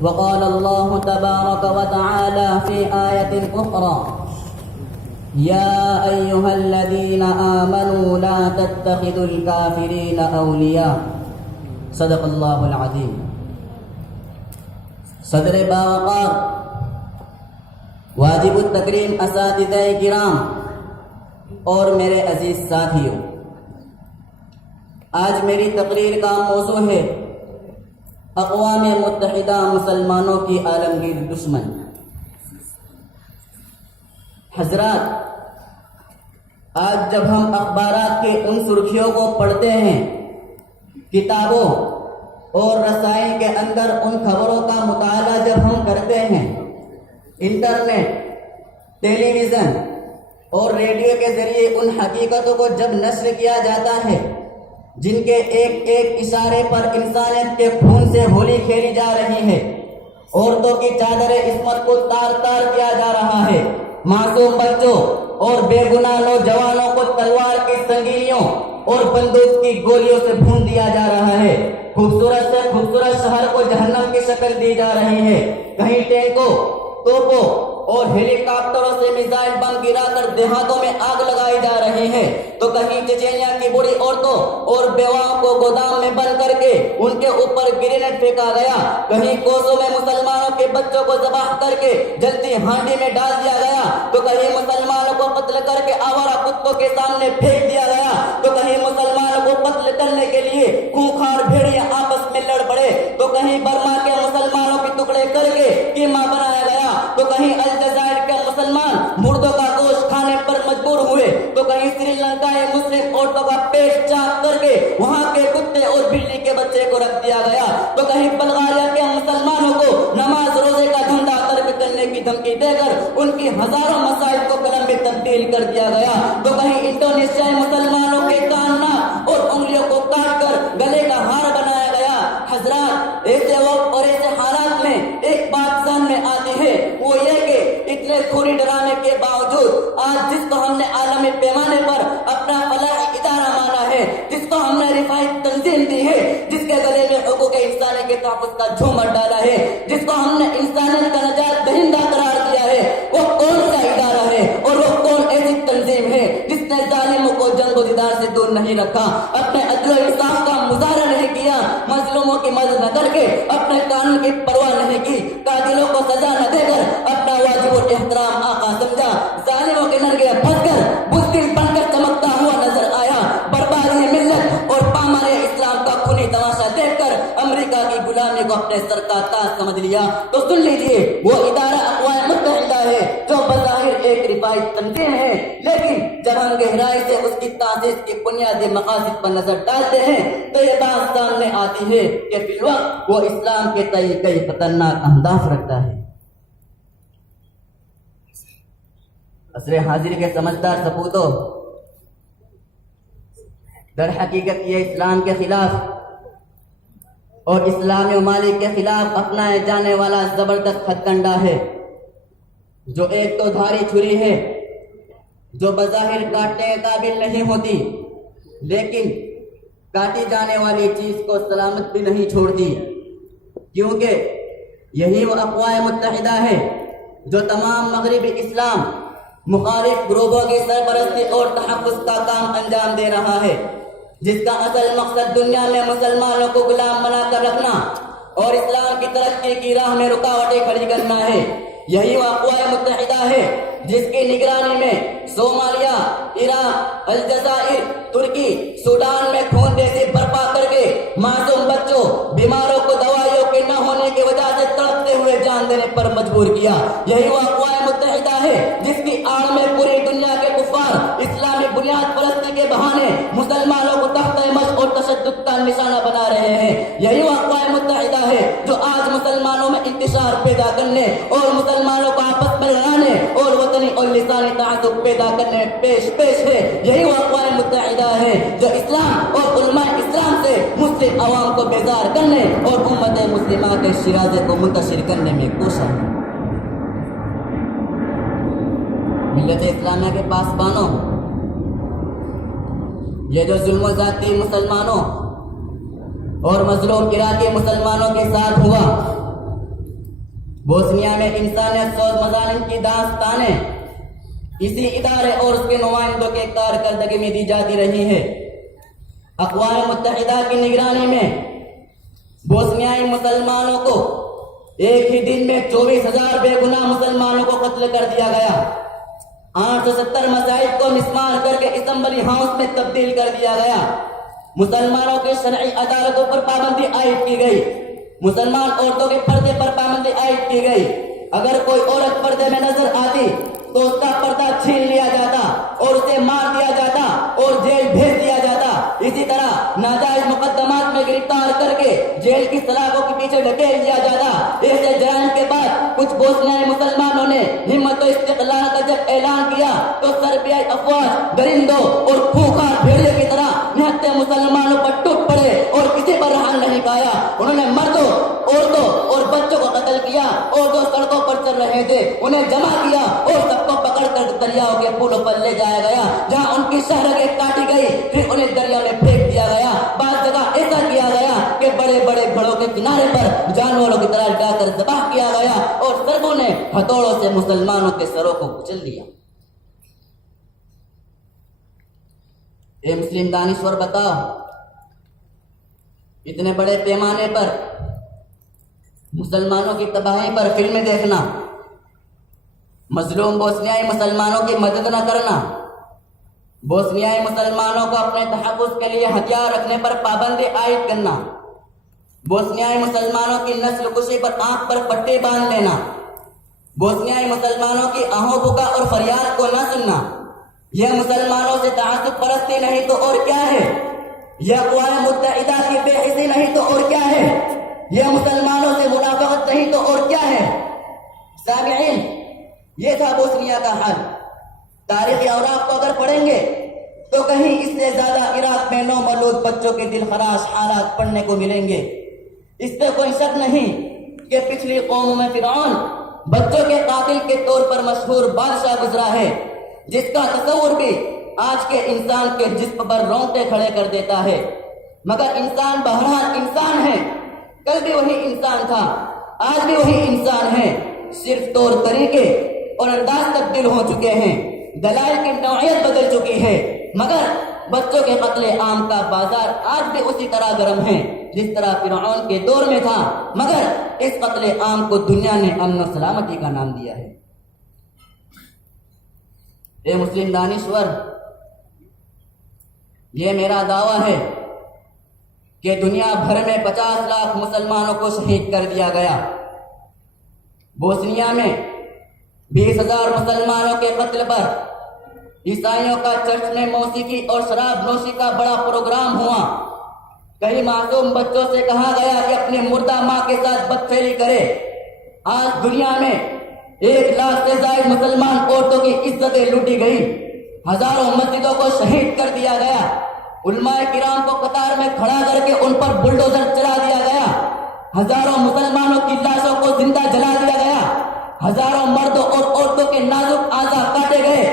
وقال الله تبارك وتعالى في آية أخرى يا أيها الذين آمنوا لا تتخذوا الكافرين أولياء صدق الله العظيم صدر باوقار واجب التکریم اساتذہ کرام اور میرے عزیز ساتھیوں، آج میری تقریر کا موضوع ہے اقوام متحدہ مسلمانوں کی عالمگیر دشمن۔ حضرات، آج جب ہم اخبارات کے ان سرخیوں کو پڑھتے ہیں، کتابوں اور رسائل کے اندر ان خبروں کا مطالعہ جب ہم کرتے ہیں، انٹرنیٹ، ٹیلی ویژن اور ریڈیو کے ذریعے ان حقیقتوں کو جب نشر کیا جاتا ہے جن کے ایک ایک اشارے پر انسانیت کے خون سے ہولی کھیلی جا رہی ہے، عورتوں کی چادر عصمت کو تار تار کیا جا رہا ہے، معصوم بچوں اور بے گناہ نوجوانوں کو تلوار کی سنگینیوں اور بندوق کی گولیوں سے بھون دیا جا رہا ہے، خوبصورت سے خوبصورت شہر کو جہنم کی شکل دی جا رہی ہے، کہیں ٹینکوں، توپوں اور ہیلی کاپٹروں سے میزائل بم گرا کر دیہاتوں میں آگ لگائی جا رہی ہے، تو کہیں چچینیا کی بوڑھی عورتوں اور بیواؤں کو گودام میں بند کر کے ان کے اوپر گرینیڈ پھینکا گیا، کہیں کوسوں میں مسلمانوں کے بچوں کو ذبح کر کے جلتی ہانڈی میں ڈال دیا گیا، تو کہیں مسلمانوں کو قتل کر کے آوارہ کتوں کے سامنے پھینک دیا گیا، تو کہیں مسلمانوں کو قتل کرنے کے لیے خونخوار بھیڑیاں آپس میں لڑ پڑے، تو کہیں برما کے مسلمانوں کے ٹکڑے کر کے قیمہ بنایا گیا، تو کہیں الجزائر کے مسلمان مردوں کا گوشت کھانے پر مجبور ہوئے، تو کہیں سری لنکا مسلم عورتوں کا پیٹ چاک کر کے وہاں کے کتے اور بلی کے بچے کو رکھ دیا گیا، تو کہیں بلغاریہ کے مسلمانوں کو نماز روزے کا دھندا ترک کرنے کی دھمکی دے کر ان کی ہزاروں مسائل کو قلم میں تبدیل کر دیا گیا، تو کہیں انڈونیشیائی مسلمانوں کے کان ناک اور انگلیوں کو کاٹ کر گلے کا ہار بنایا گیا۔ حضرات، ایسے وقت اور ایسے حالات میں ایک بات ذہن میں آتی ہے، وہ یہ کہ اتنے کھوری ڈرامے کے باوجود آج جس کو ہم نے عالمی پیمانے پر اپنا فلاحی ادارہ مانا ہے، جس کو ہم نے رفاہی تنظیم دی ہے، جس کے گلے میں حقوق انسانی کے تحفظ کا جھومر ڈالا ہے، جس کو ہم نے انسانیت کا نجات دہندہ قرار دیا ہے، وہ کون سا ادارہ ہے اور وہ کون ایسی تنظیم ہے جس نے ظالموں کو جنگ و دیدار سے دور نہیں رکھا، اپنے عدل و انصاف کا مظاہرہ نہیں کیا، مظلوموں کی مدد نہ کر کے اپنے قانون کی پرواہ نہیں کی، قاتلوں کو سزا نہ دے کر اپنا واجب الاحترام آقا سمجھا، ظالموں کے نرگے پھنس کر بزدل بن کر چمکتا ہوا نظر آیا، بربادی ملت اور پامال اسلام کا خونی تماشا دیکھ کر امریکہ کی غلامی کو اپنے سر کا تاج سمجھ لیا۔ تو سن لیجئے، وہ ادارہ اقوام متحدہ ہے جو بظاہر ایک رفاہی تنظیم ہے، لیکن جب ہم گہرائی سے اس کی تاسیس کی بنیادی مقاصد پر نظر ڈالتے ہیں تو یہ بات سامنے آتی ہے کہ فی الوقت وہ اسلام کے تئیں کئی خطرناک اہداف رکھتا ہے۔ عصر حاضر کے سمجھدار سپوتوں، در حقیقت یہ اسلام کے خلاف اور اسلامی ممالک کے خلاف اپنائے جانے والا زبردست ہتھ کنڈا ہے، جو ایک تو دھاری چھری ہے جو بظاہر کاٹنے کے قابل نہیں ہوتی، لیکن کاٹی جانے والی چیز کو سلامت بھی نہیں چھوڑتی، کیونکہ یہی وہ اقوام متحدہ ہے جو تمام مغربی اسلام مخالف گروہوں کی سرپرستی اور تحفظ کا کام انجام دے رہا ہے، جس کا اصل مقصد دنیا میں مسلمانوں کو غلام بنا کر رکھنا اور اسلام کی ترقی کی راہ میں رکاوٹیں کھڑی کرنا ہے۔ یہی وہ اقوام متحدہ ہے جس کی نگرانی میں صومالیہ، عراق، الجزائر، ترکی، سوڈان میں خون ریزی برپا کر کے معصوم بچوں، بیماروں کو دوائیوں کے نہ ہونے کی وجہ سے تڑپتے ہوئے جان دینے پر مجبور کیا۔ یہی وہ اقوام متحدہ ہے جس کی آڑ میں پوری دنیا کے کفار اسلامی بنیاد پرستی کے بہانے مسلمانوں نشانہ بنا رہے ہیں. یہی وہ اقوام متحدہ ہے جو آج مسلمانوں میں انتشار پیدا کرنے اور مسلمانوں کو آپس میں لڑانے اور وطنی اور لسانی تعصب پیدا کرنے میں پیش ہے. یہی وہ اقوام متحدہ ہے جو اسلام اور علماء اسلام سے مسلم عوام کو بیزار کرنے اور امت مسلمہ کے شیرازے کو منتشر کرنے میں کوشاں ہے. ملت اسلامیہ کے پاسبانوں، یہ جو ظلم و زیادتی مسلمانوں اور مظلوم عراقی مسلمانوں کے ساتھ ہوا، بوسنیا میں انسانیت سوز مظالم کی داستانیں اسی ادارے اور اس کے نمائندوں کے کارکردگی میں دی جاتی رہی ہے. اقوام متحدہ کی نگرانی میں بوسنیائی مسلمانوں کو ایک ہی دن میں 24,000 بے گناہ مسلمانوں کو قتل کر دیا گیا. 870 مساجد کو مسمار کر کے اسمبلی ہاؤس میں تبدیل کر دیا گیا. مسلمانوں کے شرعی عدالتوں پر پابندی عائد کی گئی. مسلمان عورتوں کے پردے پر پابندی عائد کی گئی. اگر کوئی عورت پردے میں نظر آتی تو اس کا پردہ چھین لیا جاتا اور اسے مار دیا جاتا اور جیل بھیج دیا جاتا. اسی طرح ناجائز مقدمات میں گرفتار کر کے جیل کی سلاخوں کے پیچھے ڈھکیل دیا جاتا. ایسے جرائم کے بعد کچھ بوسنیائی مسلمانوں نے ہمت و استقلال کا جب اعلان کیا تو سربیائی افواج درندوں اور خوخار بھیڑیے کی طرح نہتے مسلمانوں پر ٹوٹ پڑے اور کسی پر رحم نہیں پایا. انہوں نے مردوں، عورتوں اور بچوں کو قتل کیا اور جو سڑکوں پر چل رہے تھے انہیں جمع کیا اور سب کو پکڑ کر دریاؤں کے پلوں پر لے جایا گیا جہاں ان کی شہرگیں کاٹی گئی، پھر انہیں دریا میں پھینک دیا گیا. بعض جگہ ایسا کیا گیا کہ بڑے بڑے گھڑوں کے کنارے پر جانوروں کی طرح ڈال کر ذبح کیا گیا اور سربوں نے ہتھوڑوں سے مسلمانوں کے سروں کو کچل دیا. اے مسلم دانشور بتاؤ، اتنے بڑے پیمانے پر مسلمانوں کی تباہی پر فلمیں دیکھنا، مظلوم بوسنیائی مسلمانوں کی مدد نہ کرنا، بوسنیائی مسلمانوں کو اپنے تحفظ کے لیے ہتھیار رکھنے پر پابندی عائد کرنا، بوسنیائی مسلمانوں کی نسل کشی پر آنکھ پر پٹی باندھ لینا، بوسنیائی مسلمانوں کی آہو بکا اور فریاد کو نہ سننا، یہ مسلمانوں سے تعصب پرستی نہیں تو اور کیا ہے؟ یہ اقوام متحدہ کی بے حسی نہیں تو اور کیا ہے؟ یہ مسلمانوں سے منافقت نہیں تو اور کیا ہے؟ سامعین، یہ تھا بوسنیا کا حال. تاریخی اوراق کو اگر پڑھیں گے تو کہیں اس سے زیادہ عراق میں نومولود بچوں کے دل خراش حالات پڑھنے کو ملیں گے. اس پہ کوئی شک نہیں کہ پچھلی قوموں میں فرعون بچوں کے قاتل کے طور پر مشہور بادشاہ گزرا ہے، جس کا تصور بھی آج کے انسان کے جسم پر رونگٹے کھڑے کر دیتا ہے. مگر انسان بہرحال انسان ہے. کل بھی وہی انسان تھا، آج بھی وہی انسان ہے، صرف طور طریقے اور انداز تبدیل ہو چکے ہیں، دلائل کی نوعیت بدل چکی ہے. مگر بچوں کے قتل عام کا بازار آج بھی اسی طرح گرم ہے جس طرح فرعون کے دور میں تھا. مگر اس قتل عام کو دنیا نے امن و سلامتی کا نام دیا ہے. اے مسلم دانشور، یہ میرا دعویٰ ہے کہ دنیا بھر میں 50 لاکھ مسلمانوں کو شہید کر دیا گیا. بوسنیا میں 20,000 مسلمانوں کے قتل پر عیسائیوں کا چرچ میں موسیقی اور شراب نوشی کا بڑا پروگرام ہوا. کئی معصوم بچوں سے کہا گیا کہ اپنی مردہ ماں کے ساتھ بدفعلی کرے. آج دنیا میں 1 لاکھ سے زائد مسلمان عورتوں کی عزتیں لوٹی گئی. ہزاروں مسجدوں کو شہید کر دیا گیا. علماء کرام کو قطار میں کھڑا کر کے ان پر بلڈوزر چلا دیا گیا. ہزاروں مسلمانوں کی لاشوں کو زندہ جلا دیا گیا. ہزاروں مردوں اور عورتوں کے نازک اعضاء کاٹے گئے.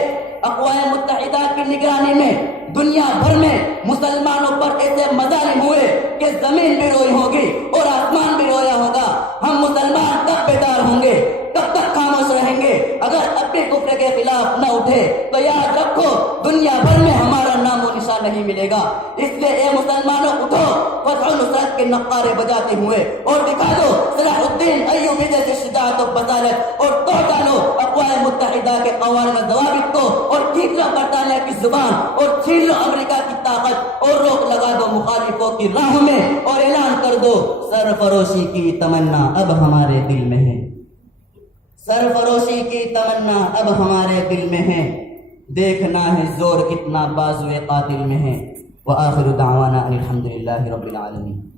اقوام متحدہ کی نگرانی میں دنیا بھر میں مسلمانوں پر ایسے مظالم ہوئے کہ زمین بھی روئی ہوگی اور آسمان بھی رویا ہوگا. ہم مسلمان کب بیدار ہوں گے؟ کب تک خاموش رہیں گے؟ اگر اب بھی کفر کے خلاف نہ اٹھے تو یاد رکھو دنیا بھر میں ہمارا نام و نشان نہیں ملے گا. اس لیے اے مسلمانوں اٹھو، فتح و نصرت کے نقارے بجاتے ہوئے اور دکھا دو صلاح الدین ایوبی جیسی شجاعت و بصارت اور توڑ ڈالو اقوام متحدہ کے قوانین و ضوابط کو اور کھینچ لو برطانیہ کی زبان اور چھین لو امریکہ کی طاقت اور روک لگا دو مخالفوں کی راہوں میں اور اعلان کر دو سرفروشی کی تمنا اب ہمارے دل میں ہے. سرفروشی کی تمنا اب ہمارے دل میں ہے. دیکھنا ہے زور کتنا بازوئے قاتل میں ہے. وآخر دعوانا ان الحمد للہ رب العالمین.